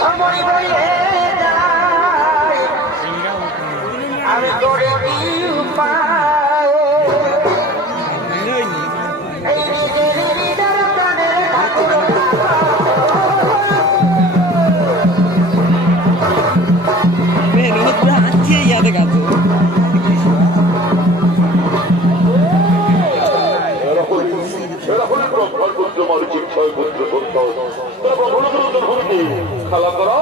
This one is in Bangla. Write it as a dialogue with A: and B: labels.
A: সময় বয়ে যায় আমি করে
B: খেলা করা।